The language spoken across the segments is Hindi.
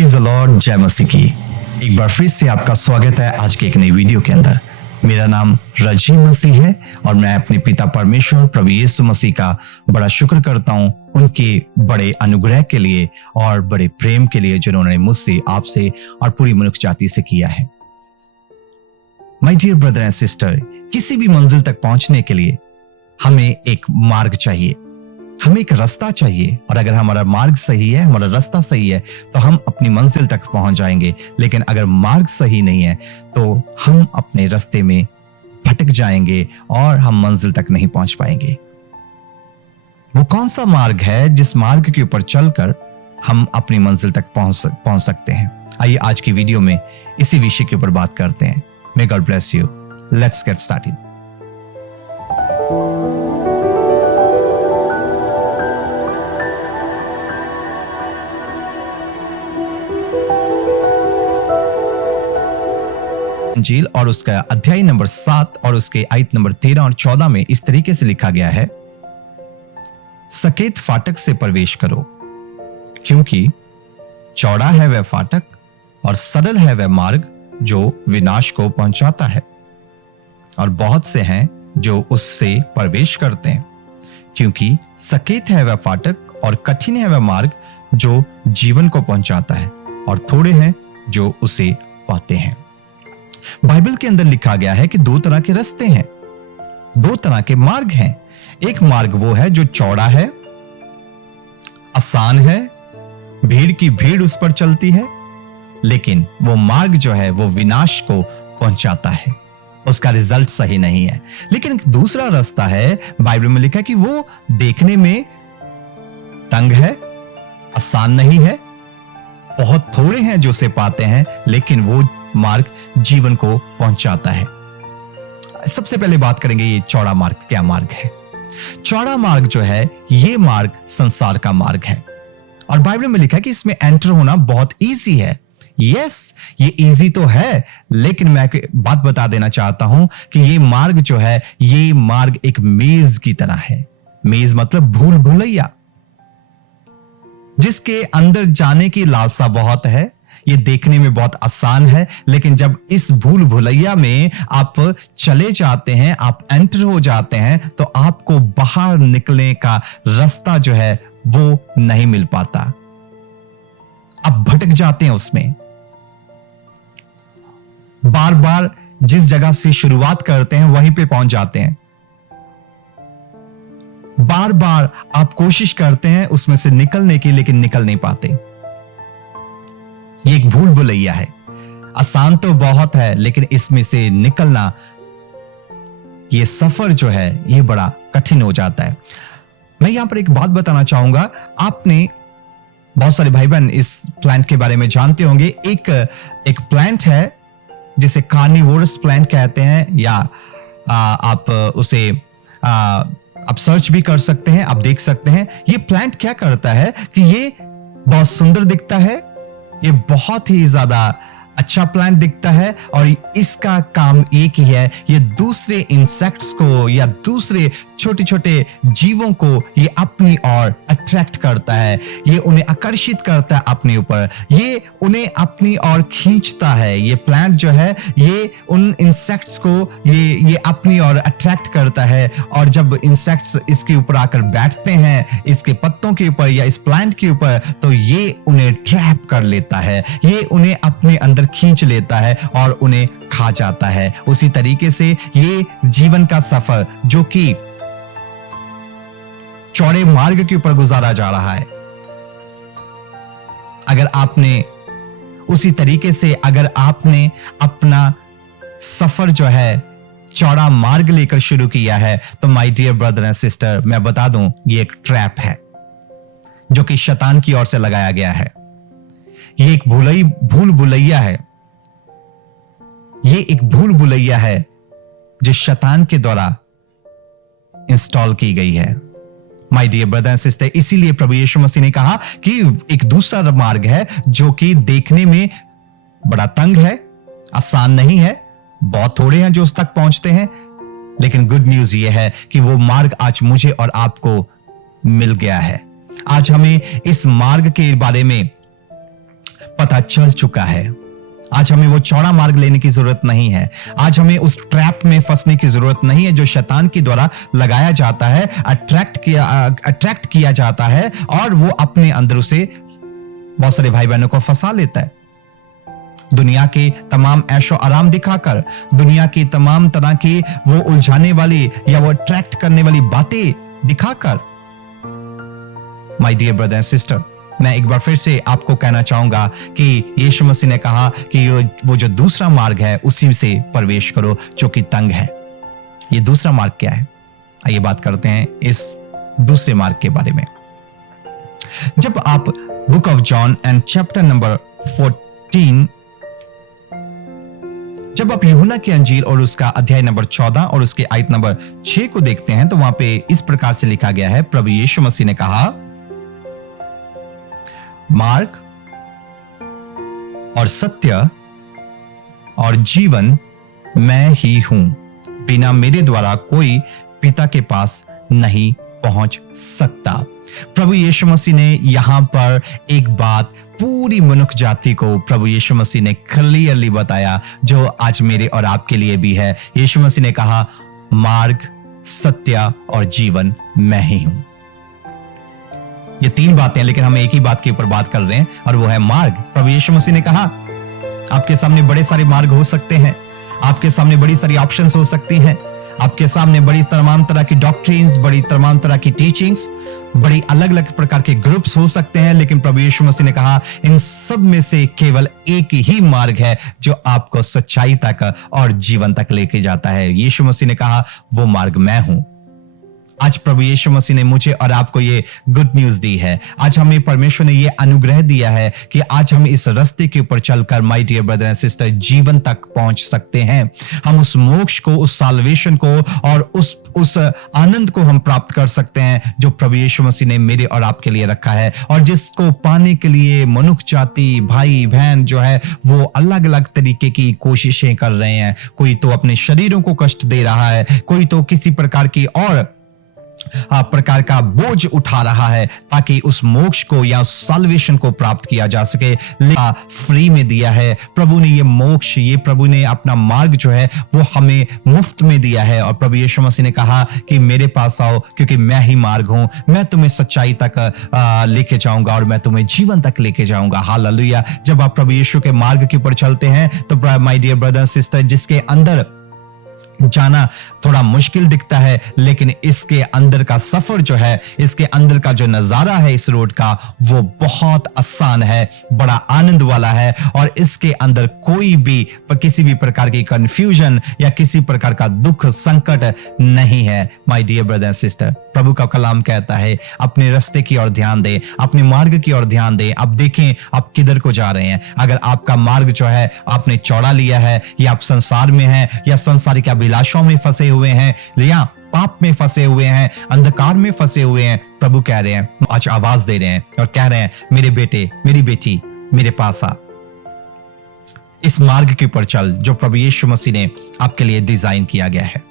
प्रेज द लॉर्ड, जय मसीह की। एक बार फिर से आपका स्वागत है आज के एक नई वीडियो के अंदर। मेरा नाम रजी मसीह है और मैं अपने पिता परमेश्वर प्रभु यीशु मसीह का बड़ा शुक्र करता हूं उनके बड़े अनुग्रह के लिए और बड़े प्रेम के लिए जिन्होंने मुझसे, आपसे और पूरी मनुष्य जाति से किया है। My dear brother and sister, किसी भी मंजिल तक पहुंचने के लिए हमें एक मार्ग चाहिए, हमें एक रास्ता चाहिए। और अगर हमारा मार्ग सही है, हमारा रास्ता सही है, तो हम अपनी मंजिल तक पहुंच जाएंगे। लेकिन अगर मार्ग सही नहीं है तो हम अपने रास्ते में भटक जाएंगे और हम मंजिल तक नहीं पहुंच पाएंगे। वो कौन सा मार्ग है जिस मार्ग के ऊपर चलकर हम अपनी मंजिल तक पहुंच सकते हैं? आइए आज की वीडियो में इसी विषय के ऊपर बात करते हैं। May God bless you. Let's get started. इंजील और उसका अध्याय नंबर 7 और उसके आयत नंबर 13 और 14 में इस तरीके से लिखा गया है, सकेत फाटक से प्रवेश करो, क्योंकि चौड़ा है वह फाटक और सरल है वह मार्ग जो विनाश को पहुंचाता है, और बहुत से हैं जो उससे प्रवेश करते हैं। क्योंकि सकेत है वह फाटक और कठिन है वह मार्ग जो जीवन को पहुंचाता है, और थोड़े हैं जो उसे पाते हैं। बाइबल के अंदर लिखा गया है कि दो तरह के रास्ते हैं, दो तरह के मार्ग हैं। एक मार्ग वो है जो चौड़ा है, आसान है, भीड़ की भीड़ उस पर चलती है, लेकिन वो मार्ग जो है वो विनाश को पहुंचाता है, उसका रिजल्ट सही नहीं है। लेकिन एक दूसरा रास्ता है, बाइबल में लिखा है कि वो देखने में तंग है, आसान नहीं है, बहुत थोड़े हैं जो उसे पाते हैं, लेकिन वो मार्ग जीवन को पहुंचाता है। सबसे पहले बात करेंगे ये चौड़ा मार्ग क्या मार्ग है। चौड़ा मार्ग जो है ये मार्ग संसार का मार्ग है, और बाइबल में लिखा है कि इसमें एंटर होना बहुत इजी है। यस, ये इजी तो है, लेकिन मैं बात बता देना चाहता हूं कि ये मार्ग जो है ये मार्ग एक मेज की तरह है। मेज मतलब भूल भुलैया, जिसके अंदर जाने की लालसा बहुत है। ये देखने में बहुत आसान है, लेकिन जब इस भूल भुलैया में आप चले जाते हैं, आप एंटर हो जाते हैं, तो आपको बाहर निकलने का रास्ता जो है वो नहीं मिल पाता। आप भटक जाते हैं उसमें। बार बार जिस जगह से शुरुआत करते हैं वहीं पे पहुंच जाते हैं। बार बार आप कोशिश करते हैं उसमें से निकलने की, लेकिन निकल नहीं पाते। ये एक भूल भुलैया है। आसान तो बहुत है, लेकिन इसमें से निकलना, ये सफर जो है ये बड़ा कठिन हो जाता है। मैं यहां पर एक बात बताना चाहूंगा। आपने बहुत सारे भाई बहन इस प्लांट के बारे में जानते होंगे। एक प्लांट है जिसे कार्निवोरस प्लांट कहते हैं, या आप उसे आप सर्च भी कर सकते हैं, आप देख सकते हैं। ये प्लांट क्या करता है कि ये बहुत सुंदर दिखता है, ये बहुत ही ज्यादा अच्छा प्लांट दिखता है, और इसका काम एक ही है, ये दूसरे इंसेक्ट्स को या दूसरे छोटे छोटे जीवों को ये अपनी ओर अट्रैक्ट करता है, ये उन्हें आकर्षित करता है अपने ऊपर, ये उन्हें अपनी ओर खींचता है। ये प्लांट जो है ये उन इंसेक्ट्स को ये अपनी ओर अट्रैक्ट करता है, और जब इंसेक्ट्स इसके ऊपर आकर बैठते हैं, इसके पत्तों के ऊपर या इस प्लांट के ऊपर, तो ये उन्हें ट्रैप कर लेता है, ये उन्हें अपने अंदर खींच लेता है और उन्हें खा जाता है। उसी तरीके से ये जीवन का सफर जो कि चौड़े मार्ग के ऊपर गुजारा जा रहा है, अगर आपने अपना सफर जो है चौड़ा मार्ग लेकर शुरू किया है, तो my dear brother and sister, मैं बता दूं ये एक ट्रैप है जो कि शैतान की ओर से लगाया गया है। ये एक भूल भुलैया है, ये एक भूल भुलैया है जो शैतान के द्वारा इंस्टॉल की गई है। My dear brother and sister, इसीलिए प्रभु यीशु मसीह ने कहा कि एक दूसरा मार्ग है जो कि देखने में बड़ा तंग है, आसान नहीं है, बहुत थोड़े हैं जो उस तक पहुंचते हैं, लेकिन गुड न्यूज ये है कि वो मार्ग आज मुझे और आपको मिल गया है। आज हमें इस मार्ग के बारे में पता चल चुका है। आज हमें वो चौड़ा मार्ग लेने की जरूरत नहीं है। आज हमें उस ट्रैप में फंसने की जरूरत नहीं है जो शैतान के द्वारा लगाया जाता है, अट्रैक्ट किया जाता है, और वो अपने अंदर उसे बहुत सारे भाई बहनों को फंसा लेता है। दुनिया के तमाम ऐशो आराम दिखाकर, दुनिया की तमाम तरह की वो उलझाने वाली या वो अट्रैक्ट करने वाली बातें दिखाकर। My dear brother and sister, मैं एक बार फिर से आपको कहना चाहूंगा कि यीशु मसीह ने कहा कि वो जो दूसरा मार्ग है उसी से प्रवेश करो जो कि तंग है। ये दूसरा मार्ग क्या है? आइए बात करते हैं इस दूसरे मार्ग के बारे में। जब आप book of John and chapter number 14, जब आप यूहन्ना की अंजील और उसका अध्याय नंबर 14 और उसके आयत नंबर 6 को देखते हैं तो वहां पे इस प्रकार से लिखा गया है, प्रभु यीशु मसीह ने कहा, मार्ग और सत्य और जीवन मैं ही हूं, बिना मेरे द्वारा कोई पिता के पास नहीं पहुंच सकता। प्रभु यीशु मसीह ने यहां पर एक बात पूरी मनुष्य जाति को प्रभु यीशु मसीह ने क्लियरली बताया, जो आज मेरे और आपके लिए भी है। यीशु मसीह ने कहा, मार्ग, सत्य और जीवन मैं ही हूं। ये तीन बातें, लेकिन हम एक ही बात के ऊपर बात कर रहे हैं और वो है मार्ग। प्रभु यीशु मसीह ने कहा, आपके सामने बड़े सारे मार्ग हो सकते हैं, आपके सामने बड़ी सारी ऑप्शंस हो सकती हैं, आपके सामने बड़ी तमाम तरह की डॉक्ट्रिन्स, बड़ी तमाम तरह की टीचिंग्स, बड़ी अलग अलग प्रकार के ग्रुप्स हो सकते हैं, लेकिन प्रभु यीशु मसीह ने कहा, इन सब में से केवल एक ही मार्ग है जो आपको सच्चाई तक और जीवन तक लेके जाता है। यीशु मसीह ने कहा, वो मार्ग मैं हूं। आज प्रभु यीशु मसीह ने मुझे और आपको ये गुड न्यूज दी है। आज हमें परमेश्वर ने ये अनुग्रह दिया है कि आज हम इस रास्ते के ऊपर चलकर, my dear brother and sister, जीवन तक पहुंच सकते हैं। हम उस मोक्ष को, उस साल्वेशन को और उस आनंद को हम प्राप्त कर सकते हैं जो प्रभु यीशु मसीह ने मेरे और आपके लिए रखा है, और जिसको पाने के लिए मनुष्य जाति, भाई बहन जो है वो अलग अलग तरीके की कोशिशें कर रहे हैं। कोई तो अपने शरीरों को कष्ट दे रहा है, कोई तो किसी प्रकार की और प्रकार का बोझ उठा रहा है ताकि उस मोक्ष को या साल्वेशन को प्राप्त किया जा सके। फ्री में दिया है प्रभु ने ये मोक्ष, ये प्रभु ने अपना मार्ग जो है वो हमें मुफ्त में दिया है। और प्रभु यीशु मसीह ने कहा कि मेरे पास आओ क्योंकि मैं ही मार्ग हूं, मैं तुम्हें सच्चाई तक लेके जाऊंगा और मैं तुम्हें जीवन तक लेके जाऊंगा। हालेलुया। जब आप प्रभु यीशु के मार्ग के ऊपर चलते हैं तो माय डियर ब्रदर सिस्टर, जिसके अंदर जाना थोड़ा मुश्किल दिखता है, लेकिन इसके अंदर का सफर जो है, इसके अंदर का जो नजारा है इस रोड का, वो बहुत आसान है, बड़ा आनंद वाला है, और इसके अंदर कोई भी किसी भी प्रकार की कंफ्यूजन या किसी प्रकार का दुख संकट नहीं है। My dear brother and sister, प्रभु का कलाम कहता है, अपने रास्ते की ओर ध्यान दें, अपने मार्ग की ओर ध्यान दें। अब देखें आप किधर को जा रहे हैं। अगर आपका मार्ग जो है आपने चौड़ा लिया है, या आप संसार में हैं, या संसारिक अभिलाषाओं में फंसे हुए हैं, या पाप में फंसे हुए हैं, अंधकार में फंसे हुए हैं, प्रभु कह रहे हैं, आज आवाज दे रहे हैं और कह रहे हैं, मेरे बेटे, मेरी बेटी, मेरे पास आ, इस मार्ग के ऊपर चल जो प्रभु यीशु मसीह ने आपके लिए डिजाइन किया गया है।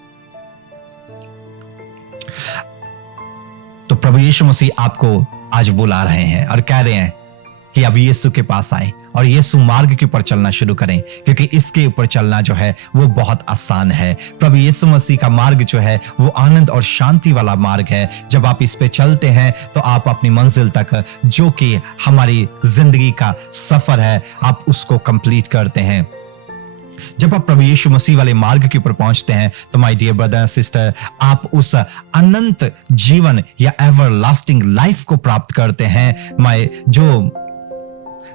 तो प्रभु यीशु मसीह आपको आज बुला रहे हैं और कह रहे हैं कि अब यीशु के पास आए और यीशु मार्ग के ऊपर चलना शुरू करें, क्योंकि इसके ऊपर चलना जो है वो बहुत आसान है। प्रभु यीशु मसीह का मार्ग जो है वो आनंद और शांति वाला मार्ग है। जब आप इस पे चलते हैं तो आप अपनी मंजिल तक, जो कि हमारी जिंदगी का सफर है, आप उसको कंप्लीट करते हैं। जब आप प्रभु यीशु मसीह वाले मार्ग के ऊपर पहुंचते हैं तो my dear brother and sister, आप उस अनंत जीवन या एवर लास्टिंग लाइफ को प्राप्त करते हैं।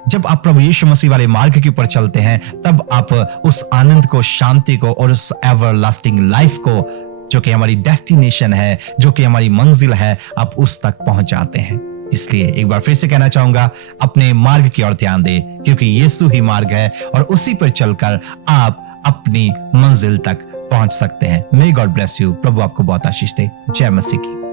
जब आप प्रभु यीशु मसीह वाले मार्ग के ऊपर चलते हैं तब आप उस आनंद को, शांति को और उस एवर लास्टिंग लाइफ को, जो कि हमारी डेस्टिनेशन है, जो कि हमारी मंजिल है, आप उस तक पहुंच जाते हैं। इसलिए एक बार फिर से कहना चाहूंगा, अपने मार्ग की ओर ध्यान दें, क्योंकि यीशु ही मार्ग है और उसी पर चलकर आप अपनी मंजिल तक पहुंच सकते हैं। May God bless you. प्रभु आपको बहुत आशीष दे। जय मसीह की।